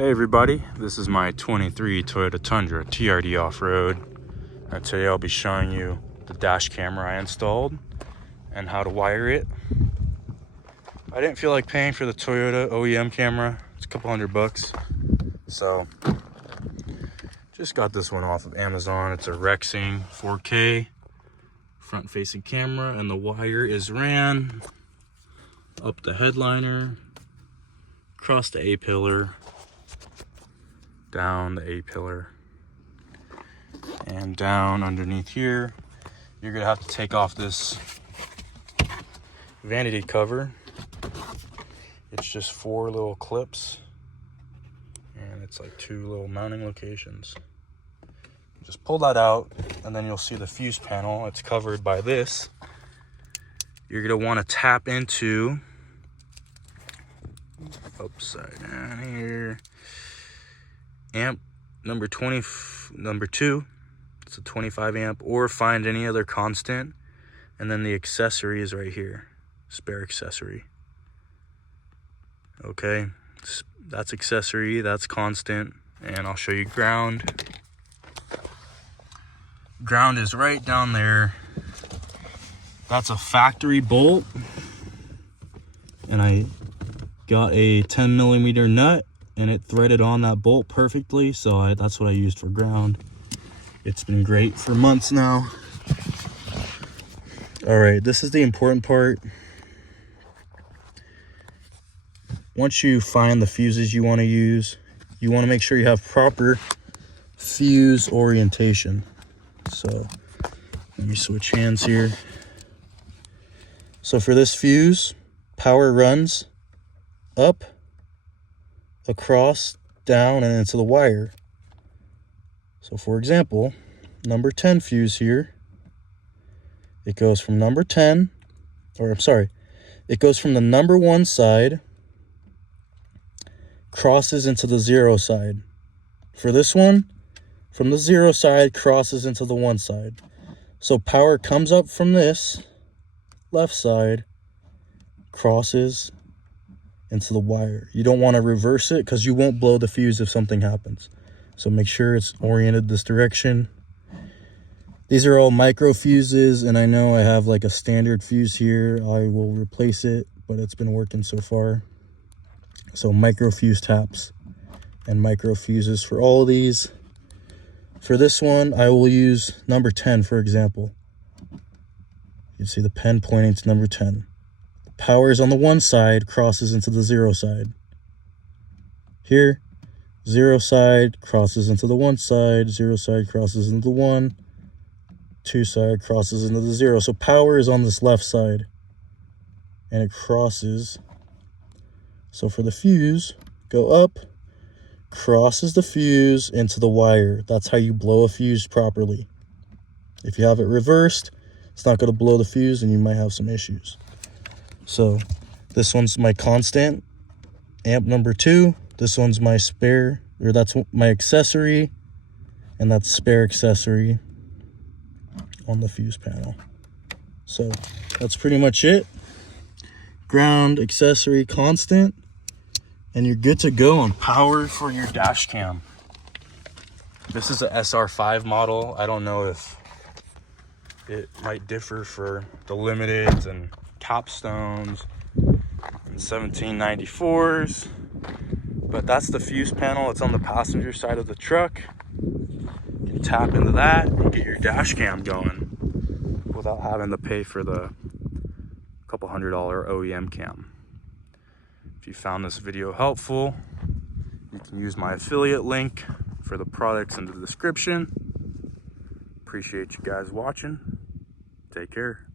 Hey everybody, this is my 23 Toyota Tundra TRD off-road. And today I'll be showing you the dash camera I installed and how to wire it. I didn't feel like paying for the Toyota OEM camera. It's a couple $100. So just got this one off of Amazon. It's a Rexing 4K front-facing camera, and the wire is ran up the headliner, across the A-pillar, down the A-pillar, and down underneath here. You're gonna have to take off this vanity cover. It's just 4 little clips, and it's like 2 little mounting locations. Just pull that out, and then you'll see the fuse panel. It's covered by this. You're gonna want to tap into upside down here, amp number 2. It's a 25 amp, or find any other constant, and then the accessory is right here, spare accessory. Okay, that's accessory, that's constant, and I'll show you ground. Ground is right down there. That's a factory bolt, and I got a 10mm nut, and it threaded on that bolt perfectly, so that's what I used for ground. It's been great for months now. All right, this is the important part. Once you find the fuses you want to use, you want to make sure you have proper fuse orientation. So let me switch hands here. So for this fuse, power runs up, across, down, and into the wire. So for example, number 10 fuse here, it goes from number 10, or I'm sorry, it goes from the number 1 side, crosses into the 0 side. For this one, from the 0 side, crosses into the 1 side. So power comes up from this left side, crosses into the wire. You don't want to reverse it because you won't blow the fuse if something happens. So make sure it's oriented this direction. These are all micro fuses, and I know I have like a standard fuse here. I will replace it, but it's been working so far. So micro fuse taps and micro fuses for all of these. For this one, I will use number 10, for example. You see the pen pointing to number 10. The power is on the 1 side, crosses into the 0 side. Here, 0 side crosses into the 1 side, 0 side crosses into the 1, 2 side crosses into the 0. So power is on this left side, and it crosses. So for the fuse, go up, crosses the fuse into the wire. That's how you blow a fuse properly. If you have it reversed, it's not going to blow the fuse, and you might have some issues. So this one's my constant, amp number 2. This one's my spare, or that's my accessory, and that's spare accessory on the fuse panel. So that's pretty much it. Ground, accessory, constant, and you're good to go on power for your dash cam. This is a SR5 model. I don't know if it might differ for the limiteds and capstones and 1794s, but that's the fuse panel. It's on the passenger side of the truck. You can tap into that and get your dash cam going without having to pay for the couple $100 OEM cam. If you found this video helpful, you can use my affiliate link for the products in the description. Appreciate you guys watching. Take care.